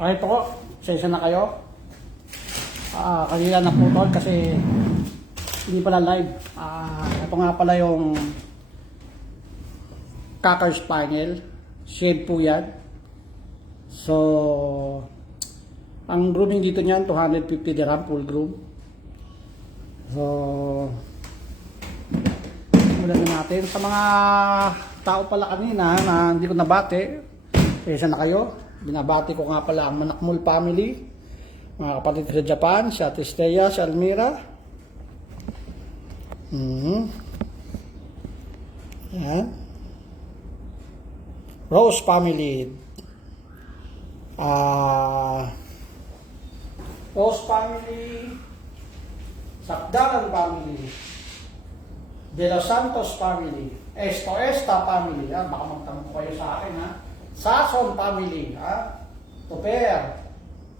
Okay po, sensya na kayo. Kanina naputol kasi hindi pala live. Ito nga pala yung cocker spaniel. Shade po yan. So, ang grooming dito niyan, 250 dirham full groom. So, simulan na natin. Sa mga tao pala kanina na hindi ko nabate, sensya na kayo. Binabati ko nga pala ang Manakmul family, mga kapatid sa Japan, si Ate Steya, si Almira. Yan. Rose family. Rose family. Sakdalan family. De Los Santos family. Esta family. Baka magtanong ko kayo sa akin, ha? Sason family, ha? Tuper,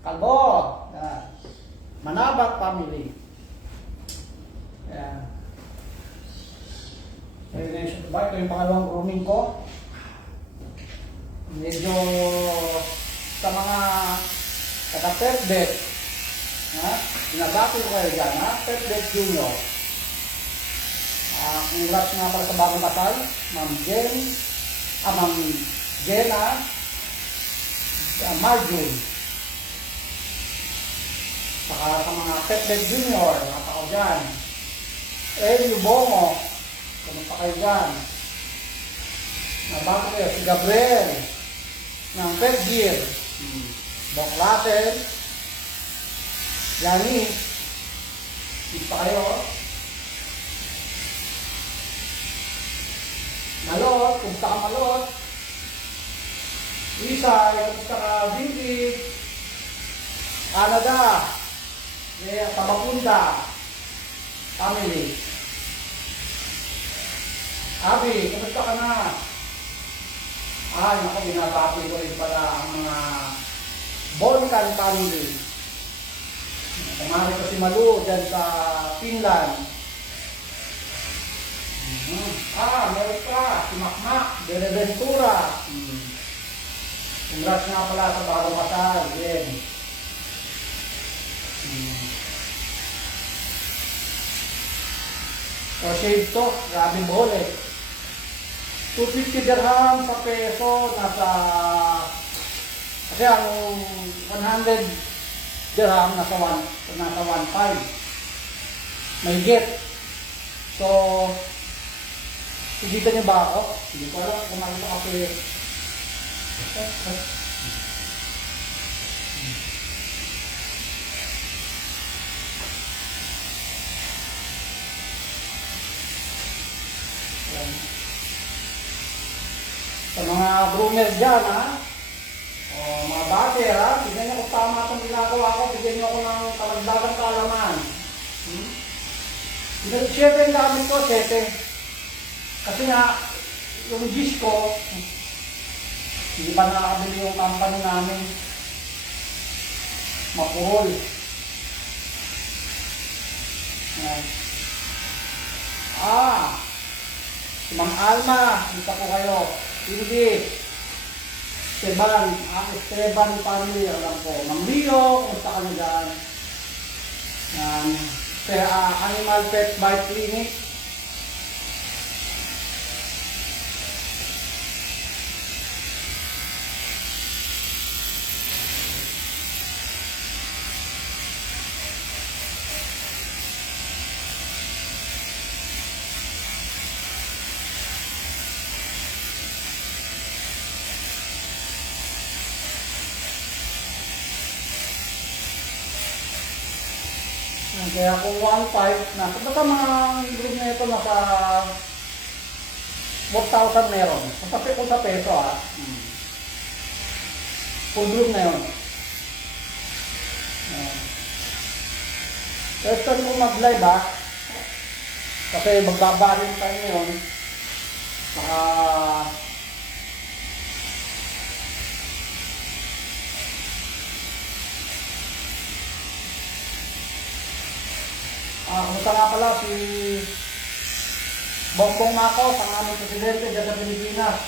Kalbot, Manabat family. Ayan. Ito yung pangalawang grooming ko. Medyo sa mga taga-pet-bet, binabati ko kayo dyan, ha? Pet-bet Junior. Congrats nga pala sa bagong kasal, Ma'am Jenna, Marjorie. Saka sa mga Pet-Bet Junior, mga tao dyan. Elio Bongo, kamusta kayo dyan? Nabago kayo, si Gabriel, ng Pet Gear. Doc Latin, Yani, isa kayo. Malot, kumusta ka Malot? Isay, kumusta ka Vivi? Canada, Tabakunda, family. Abi, kumusta ka na? Naku, binabati ko rin pala ang mga Volcan family. Kumari ko si Malu dyan sa Finland. Meron pa, si Makmak, Beneventura. Congrats nga pala sa bagong kasal. Yan. So, shade to, grabe bole. 250 dirham sa peso, kasi ang 100 dirham nasa 1.5. May get. So, Sigita niyo ba ako? Hindi ko alam kung ano kasi. Sa mga groomer dyan, ha? O mga bater, ha? Tignan niyo kung tama itong ginagawa ko. Bigyan niyo ako ng talagdagang kaalaman. Siyempre yung gamit ko, 7. Kasi nga, yung gis ko, hindi pa nakakabili yung company namin. Mapuhol. Si Ma'am Alma, kita ko kayo. Hindi. Esteban family, alam ko. Ma'am Leo, kumusta ka na dyan? Animal Pet Bite Clinic. Kaya kung 1.5 na, baka mga group na ito nasa 4,000 meron. Kung sa peso, ha. Full group na yun. First time ko mag-live, ha. Kasi magbabaling tayo ngayon. Saka kumusta nga pala si Bongbong Marcos, ang aming presidente dyan sa Pilipinas.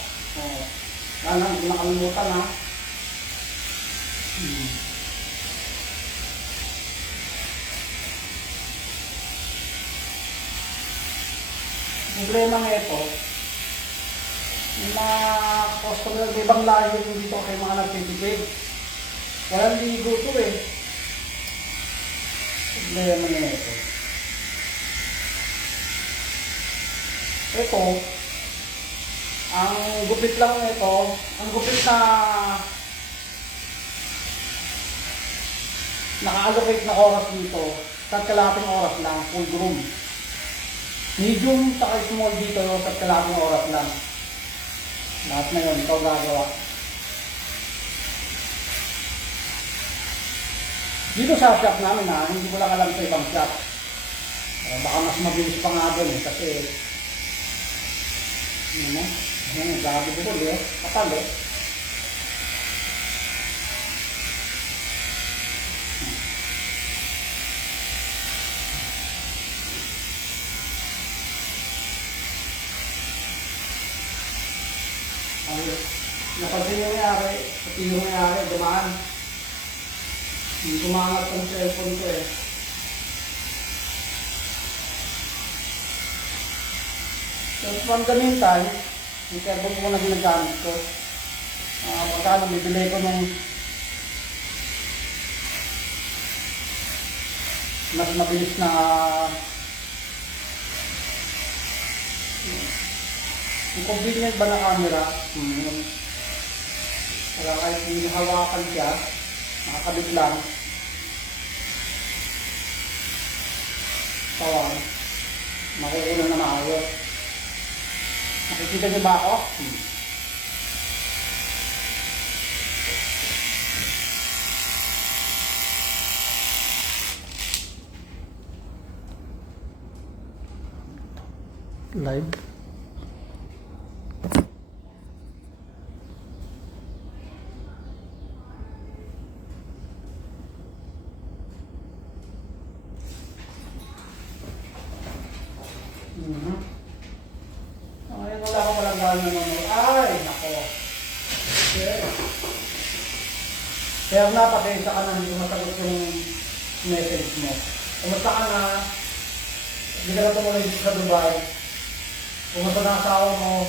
Hindi nakalimutan, ha. Problema nga ito, yung mga customer ng ibang lahi yung dito kay mga nagtitipid. Walang ligo to eh. Problema nga ito. Ito, ang gupit lang nito, ang gupit na naka-allocate na oras dito, sa kalating oras lang, full groom. Medium saka small dito sa kalating oras lang. Lahat na yun, ikaw gagawa. Dito sa shop namin hindi ko lang alam sa ibang shop. Baka mas mabilis pa nga doon kasi grabe dito kapal napansin yung nangyari, pati yung nangyari, dumaan. Hindi kumangat ang cellphone ko eh. So from the meantime, yung cellphone ko na ginagamit ko. Pagkano, bibili ko nung mas mabilis na yung convenient ba na camera, wala kahit hinihawakan siya, nakakabit lang. Tawang, makukunan na maayos. Nakikita niyo ba ako? Live. Ngayon wala ko palang gawin naman. Ay, nako. Kaya napakita ka na hindi masagot yung message mo. Kumusta ka na? Hindi ka na tumuloy dito sa Dubai. Kumusta na asawa mo?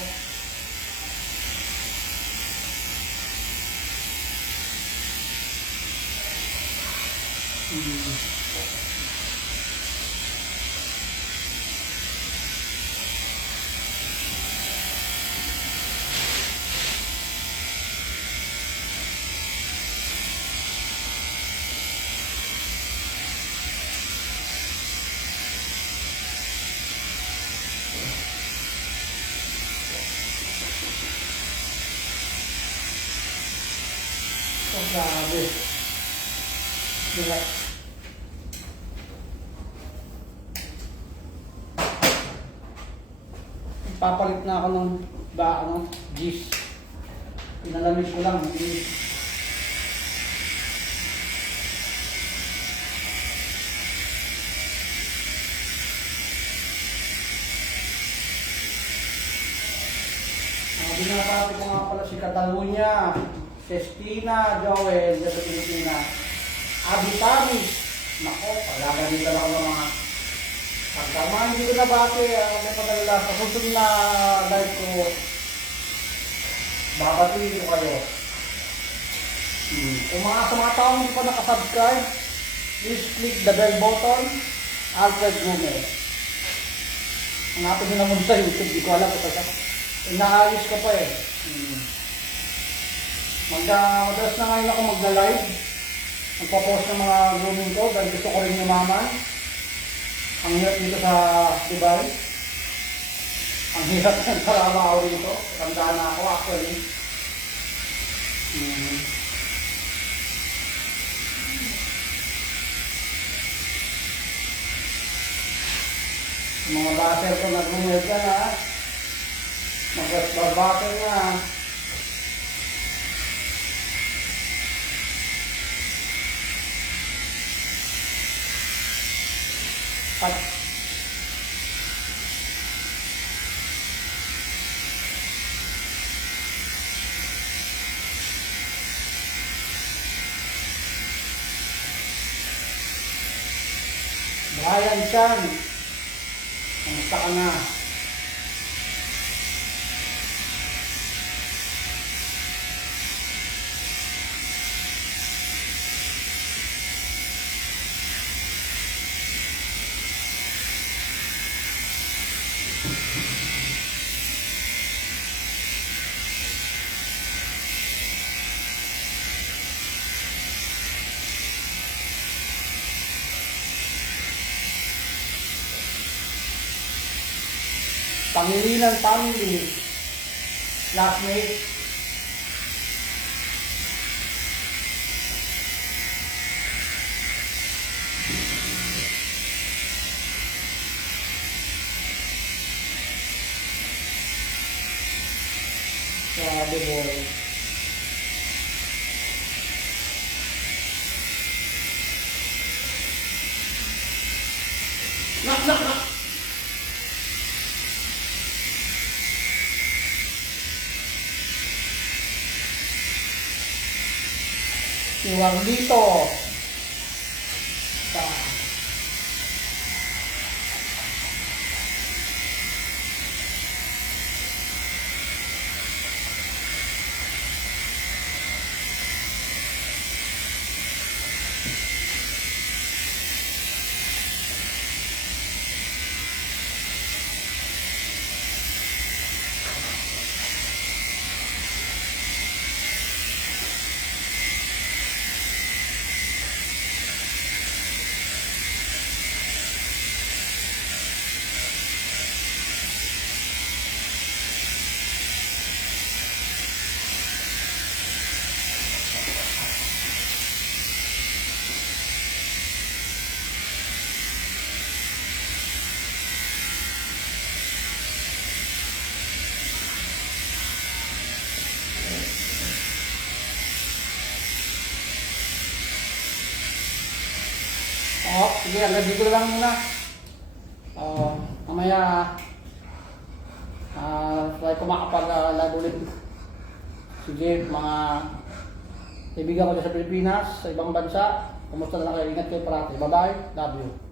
Oh, grabe. Diba? Papalit na ako ng gis. Pinalamig ko lang. Binabati ko nga pala si Catalunya, Cestina, Joel, sa Pilipinas, Abitamis. Nako, palaganitan ako ng mga pagkama. Hindi ko nabati, may padala. Sa susunod na live ko, babatiin ko kayo. Kung sa mga taong hindi pa nakasubscribe, please click the bell button, Alfred Gomez. Hanapin nyo naman sa YouTube, di ko alam ito siya. Inaayos ka pa eh. Madalas na ngayon ako magla-live. Magpo-post ng mga grooming ko dahil gusto ko rin yumaman. Ang hirap dito sa Dubai. Ang hirap ng trabaho dito. Tandaan na ako actually. Mga bater ko nag-rumel ka na. Mag-bater na. At Ryan Chan. Kamusta ka na? Pangilinan family, classmate, sabi boy. Nak! Si Warlito. Oh, sige, hanggang dito lang muna. Mamaya, try ko makapag-live ulit. Sige, mga kaibigan ko dyan sa Pilipinas, sa ibang bansa, kumusta na lang kayo, ingat kayo parati. Bye-bye, love you.